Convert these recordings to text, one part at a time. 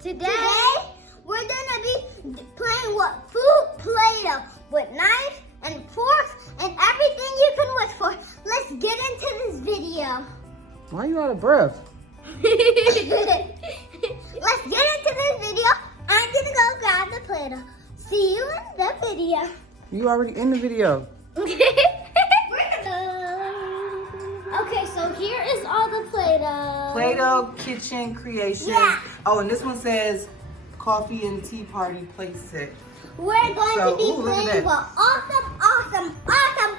Today, we're gonna be playing with food Play-Doh with knives and forks and everything you can wish for. Let's get into this video. Why are you out of breath? Let's get into this video. I'm gonna go grab the Play-Doh. See you in the video. You already in the video. Okay, so here is all the Play-Doh. Play-Doh kitchen creation. Yeah. Oh, and this one says coffee and tea party playset. We're going to be look at playing with that. awesome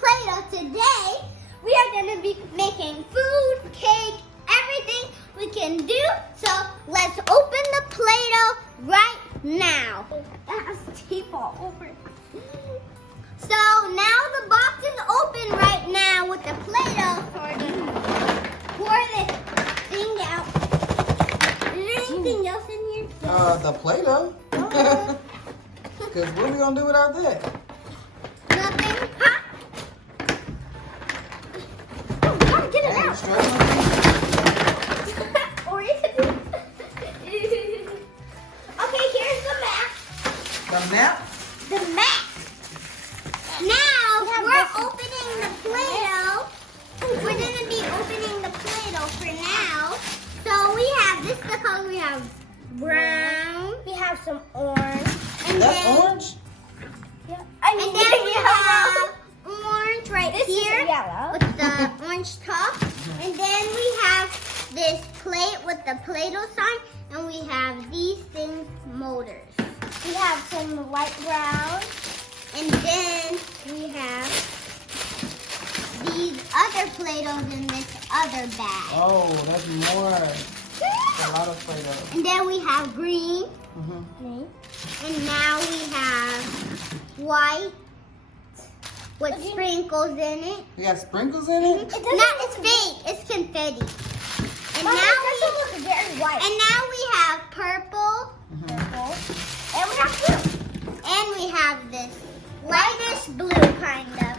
Play-Doh today. We are going to be making food, cake, everything we can do. So let's open the Play-Doh right now. It has tape all over it. So now the box is open right now with the Play-Doh. So we're going to pour this thing out. Is there anything else in here? The Play-Doh. Because what are we going to do without that? Nothing. Huh? Oh, we gotta get it Hey, out. struggling? Or is it? Okay, here's the map. The map? The map. Now we're opening the Play-Doh. We're gonna be opening the Play-Doh for now. So we have this is the color we have brown. We have some orange. And That's then, orange? yeah. And then we have orange right here with the orange top. And then we have this plate with the Play-Doh sign. And we have these things, motors. We have some light brown. And then we have these other Play-Dohs in this other bag. Oh, that's more. A lot of Play-Doh. And then we have green. Mm-hmm. And now we have white with sprinkles in it. You got sprinkles in it? It's fake. It's confetti. And now we very white. And now we have purple. Purple. And we have blue. And we have this lightish blue kind of.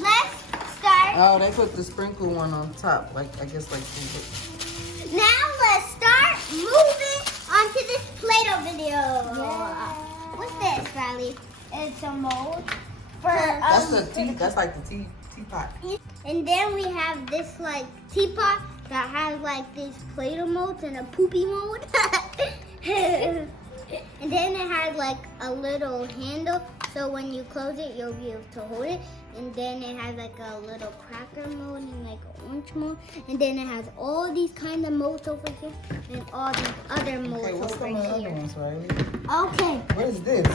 Let's start. Oh, they put the sprinkle one on top. I guess like. Now let's start moving onto this Play-Doh video. Yeah. What's this, Riley? It's a mold That's the tea. That's like the teapot. And then we have this like teapot that has like these Play-Doh molds and a poopy mold. And then it has like a little handle, so when you close it, you'll be able to hold it. And then it has like a little cracker mold and like an orange mold. And then it has all these kind of molds over here and all these other molds Okay, what's over some of the other here. ones, Riley? Okay. What is this?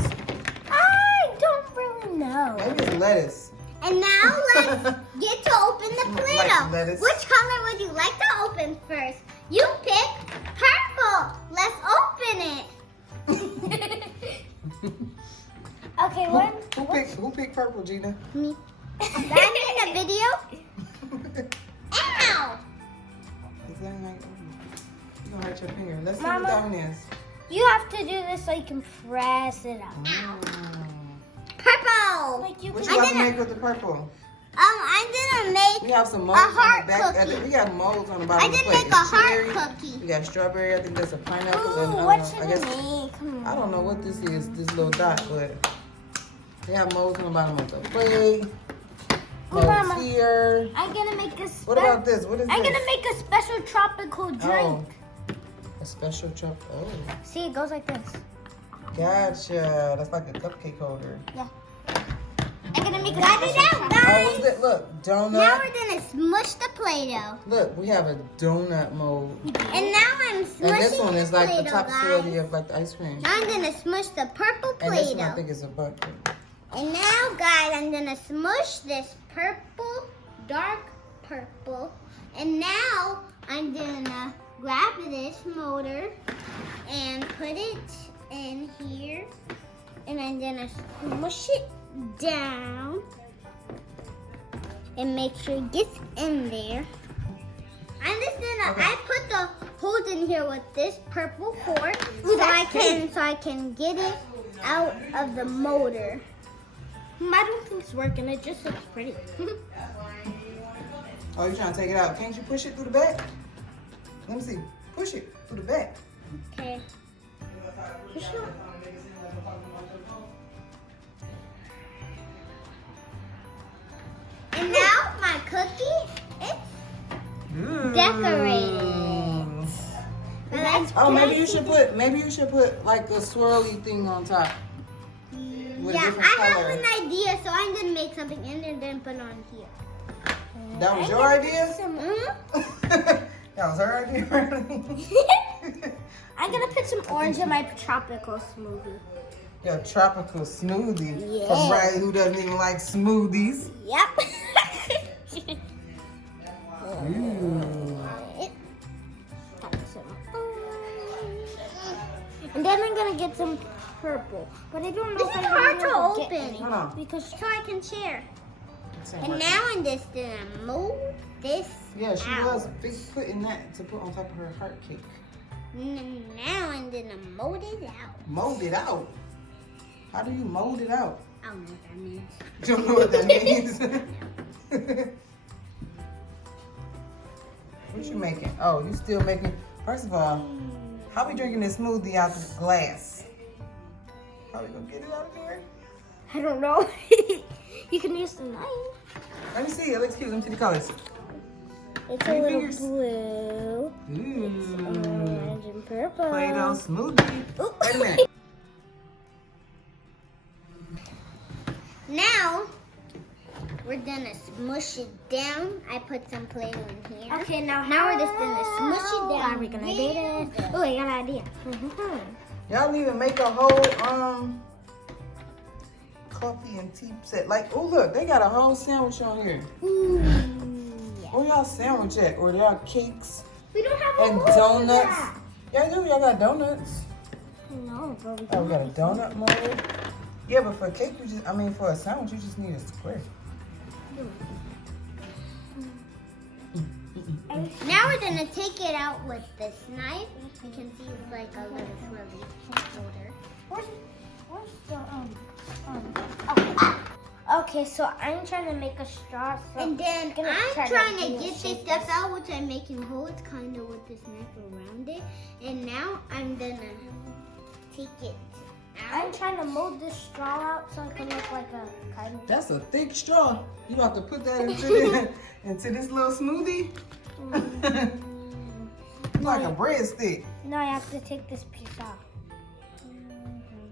I don't really know. Maybe it's lettuce. And now let's get to open the Play-Doh. Like lettuce. Which color would you like to open first? You pick purple. Let's open it. Okay, Who picked purple, Gina? Me. I'm in the video. Ow! Is that like, you're gonna hurt your finger. Let's see Mama. what that one is. you have to do this so you can press it out. Purple. Like you What can. you about to make with the purple? I'm gonna make We have some molds a on heart the back. cookie. We got molds on the I bottom of the did plate. make a It's heart cherry. cookie. We got strawberry. I think that's a pineapple. and I Ooh, don't what know, should I we guess make? I don't know what this is. This little dot, but they have molds on the bottom of the plate. Molds Mama. here. I'm gonna make a What about this? What is I'm this? gonna make a special tropical drink. Oh, a special chop. Oh, See, it goes like this. gotcha. That's like a cupcake holder. I'm gonna make it out, Oh, guys. what's that? Look, donut. Now we're gonna smush the Play-Doh. Look, we have a donut mold. And now I'm smushing And this one is like the Play-Doh, topsoil guys. of like the ice cream. Now I'm gonna smush the purple And this one I Play-Doh. think is a bucket. And now, guys, I'm gonna smush this purple, dark purple. And now I'm gonna grab this motor and put it in here. And I'm gonna smush it down and make sure it gets in there. I'm just gonna, I put the holes in here with this purple cord so I can get it out of the motor. I don't think it's working. It just looks pretty. Oh, you trying to take it out? Can't you push it through the back? Let me see. Push it through the back. Okay. You sure? And now my cookie is decorated. Let's Oh, maybe you should put like a swirly thing on top. With a Yeah, different I color. have an idea, so I'm gonna make something and then put it on here. That was your idea? Mhm. That was her idea, Riley? I'm gonna put some orange in my tropical smoothie. Your tropical smoothie. Yeah. For Riley, who doesn't even like smoothies. Yep. Ooh. And then I'm gonna get some purple, but I don't know This if is I'm hard gonna to get open. any Hold on. because So I can share. Same And way. now I'm just gonna move this Yeah, she out. was putting that to put on top of her heart cake. Now I'm gonna mold it out. Mold it out. How do you mold it out? I don't know what that means. You don't know what that means. What you making? Oh, you still making? First of all, how we drinking this smoothie out the glass? How we gonna get it out of there? I don't know. You can use the knife. Let me see. It looks cute. Let me see the colors. It's Three a little fingers. blue, Ooh. orange, and purple. Play-Doh smoothie. Ooh. Wait a minute. Now we're gonna smush it down. I put some Play-Doh in here. Okay, now we're just gonna smush it down. How are we gonna do this? Oh, I got an idea. Y'all need to make a whole coffee and tea set. Like, oh look, they got a whole sandwich on here. Ooh, yeah. Where y'all sandwich at? Or y'all cakes We don't have a and mold for donuts? that. Y'all do. Y'all got donuts. No, but we Oh, we got a donut mold. Yeah, but for cake, for a sandwich, you just need a square. Now we're gonna take it out with this knife. You can see it's like a little swirly holder. Where's the Okay, so I'm trying to make a straw. So And then gonna I'm try trying to do get this shape stuff out, which I'm making holes kind of with this knife around it. And now I'm gonna take it I'm out. trying to mold this straw out so it can look like a kind of. That's a thick straw. You have to put that into this little smoothie. Like a breadstick. No, I have to take this piece off.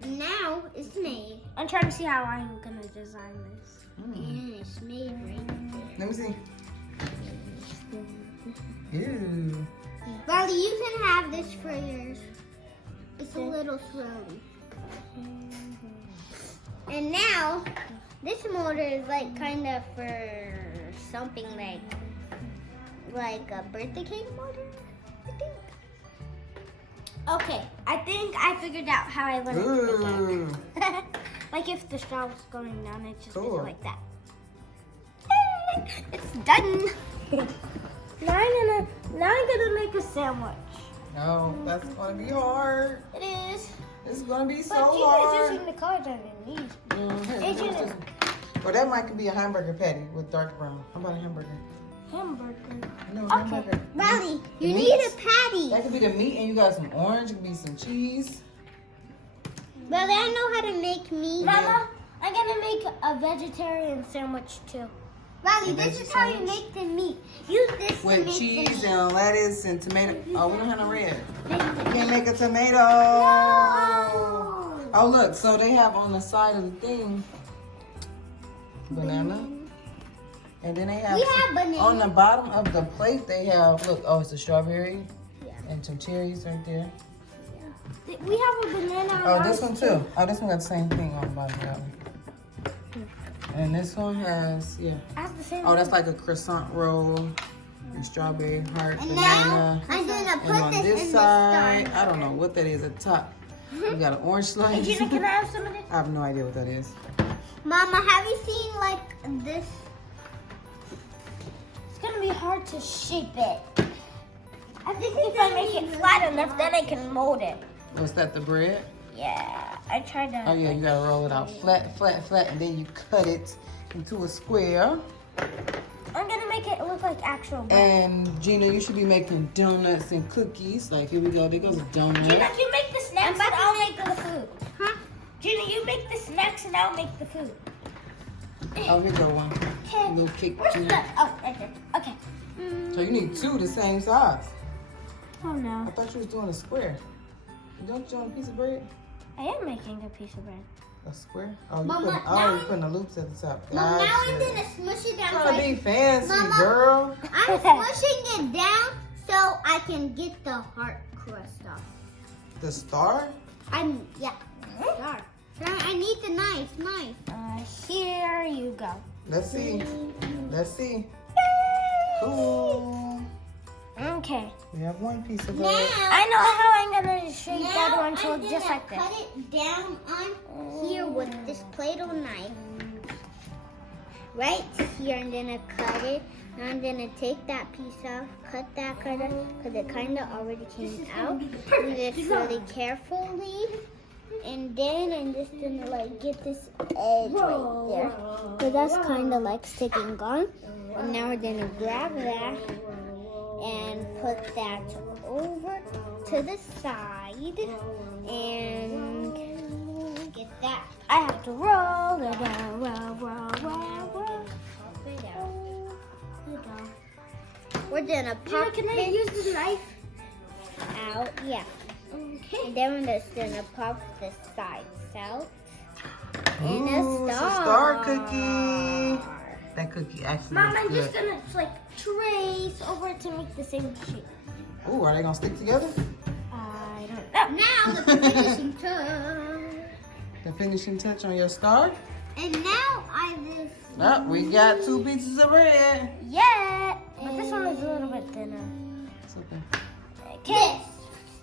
Now it's made. I'm trying to see how I'm gonna design this. And it's made right there. Let me see. Ew. Riley, you can have this for yours. It's a little swirly. And now, this motor is like kind of for something like a birthday cake motor, I think. Okay, I think I figured out how I want it to Ooh. look. Like if the straw was going down, it just did Cool. it like that. It's done. Now I'm gonna make a sandwich. No, that's gonna be hard. It is. It's gonna be so But Gina is hard. using the colors underneath. It's just- Or that might be a hamburger patty with dark brown. How about a hamburger? Hamburger. No, Okay. hamburger. Riley, The you need a meats. patty. That could be the meat, and you got some orange. It could be some cheese. Riley, I know how to make meat. Mama, I'm gonna make a vegetarian sandwich too. Riley, A this veggie is how you sandwich? make the meat. Use this to With make cheese the meat. and lettuce and tomato. Oh, we don't have no red. You can't make a tomato. Oh, look. So they have on the side of the thing banana. And then they have, We have banana. on the bottom of the plate, they have, look, oh, it's a strawberry Yeah. and some cherries right there. We have a banana. on Oh, ours this one too. Oh, this one got the same thing on the bottom of that one. And this one has, yeah. Has the same. Oh, that's like a croissant roll, and strawberry heart, And banana. now I'm gonna And put on this this in side, the I don't know what that is at the top. We got an orange Hey, slice. Gina, can I have some of this? I have no idea what that is. Mama, have you seen like this? It's gonna be hard to shape it. I think if I make it flat enough, then I can mold it. Was that the bread? Yeah, I tried to. Oh yeah, you gotta roll it out flat, flat, flat, and then you cut it into a square. I'm gonna make it look like actual bread. And Gina, you should be making donuts and cookies. Like here we go, there goes a donut. Gina, if you make the snacks, and I'll make Gina, you make the snacks and I'll make the food. Oh, here go one. Okay. A little cake. Where's too. the? Oh, right there. Okay. So you need two the same size. Oh I no. thought you was doing a square. Don't you want a piece of bread? I am making a piece of bread. A square? Oh, you Mama, you're putting the loops at the top. Mom, now I'm Gotcha. gonna smush it down. Trying to be fancy, Mama. girl. I'm smushing it down so I can get the heart crust off. The star? Yeah. Star. I need the knife. Here you go. Let's see. Let's see. Cool. Okay. We have one piece of Now, bread. I know how I'm gonna shape that now one to I'm look just gonna like this. cut it down on here with this Play-Doh knife. Right here, I'm gonna cut it. Now I'm gonna take that piece off, cut that because it kind of already came out. Do this really carefully. And then I'm just gonna like get this edge right there. So that's kind of like sticking on. And now we're gonna grab that and put that over to the side and get that. I have to roll it down, roll. We're gonna Gina, pop can I this use the knife? out. Yeah. Okay. And then we're just gonna pop the sides out. And Ooh, a it's star. a star cookie. That cookie actually Mom, looks I'm good. just gonna like trace over it to make the same shape. Ooh, are they gonna stick together? I don't know. Now the finishing touch. The finishing touch on your star? And now I just. Oh, we got two pieces of bread. Yeah, but this one is a little bit thinner. It's okay. Okay.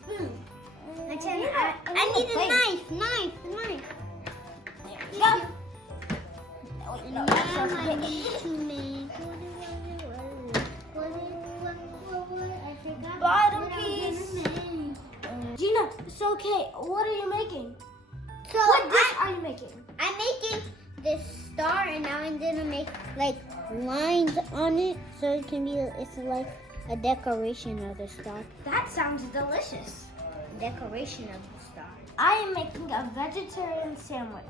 Spoon. I need a knife. Go. And now I need to make. I forgot Bottom what I was piece. gonna make. Gina, it's okay. What are you making? So What dish are you making? I'm making this star, and now I'm gonna make like lines on it, so it can be. It's like a decoration of the star. That sounds delicious. Decoration of the star. I am making a vegetarian sandwich.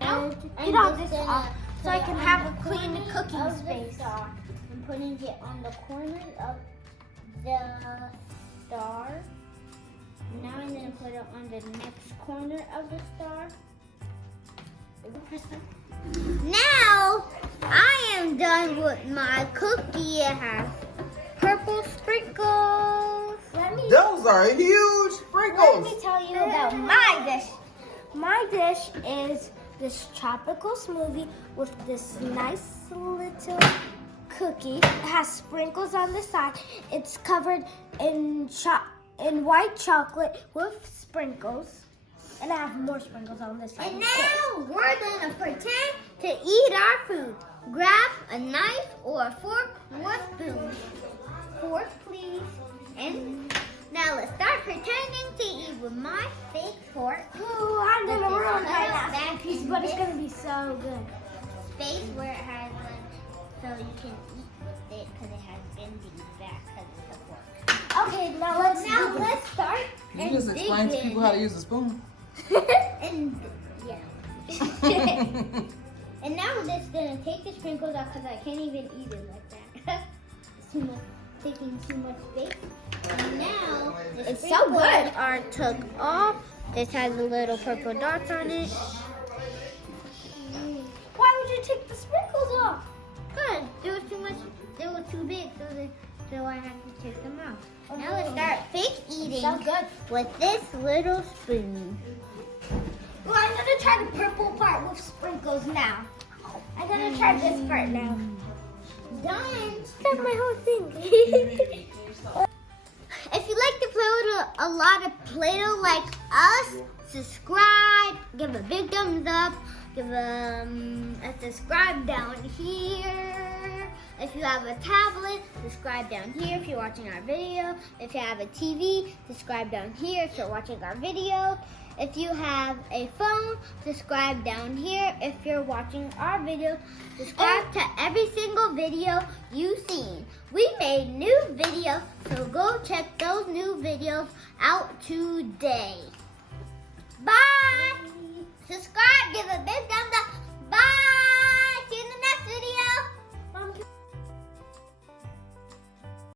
Now Get all this off so I can have a clean cooking space. I'm putting it on the corner of the star. Now I'm gonna put it on the next corner of the star. Now I am done with my cookie. It has purple sprinkles. Those are huge Let sprinkles. me tell you about my dish. My dish is this tropical smoothie with this nice little cookie. It has sprinkles on the side. It's covered in white chocolate with sprinkles. And I have more sprinkles on this side. And now we're gonna pretend to eat our food. Grab a knife or a fork or a spoon. Fork, please. And now let's start pretending to eat with my fake fork. Ooh, I'm gonna ruin my last piece, but it's gonna be so good. Space where it has so you can eat with it because it has bending back because it's a fork. Okay, now let's do this. Let's start. You and just explain to dig people how to use a spoon. And yeah. And now we're just gonna take the sprinkles off because I can't even eat it like that. It's too much, taking too much space. And now the It's so sprinkles good. are took off. This has a little purple dots on it. Why would you take the sprinkles off? Good. There was too much. They were too big, so I had to take them out. Now let's start fake eating So good. with this little spoon. Well, I'm gonna try the purple part with sprinkles now. I'm gonna try this part now. Done. That's my whole thing. If you like to play with a lot of Play-Doh like us, subscribe, give a big thumbs up, give a subscribe down here. If you have a tablet, subscribe down here if you're watching our video. If you have a TV, subscribe down here if you're watching our video. If you have a phone, subscribe down here if you're watching our video. Subscribe to every single video you've seen. We made new videos, so go check those new videos out today. Bye!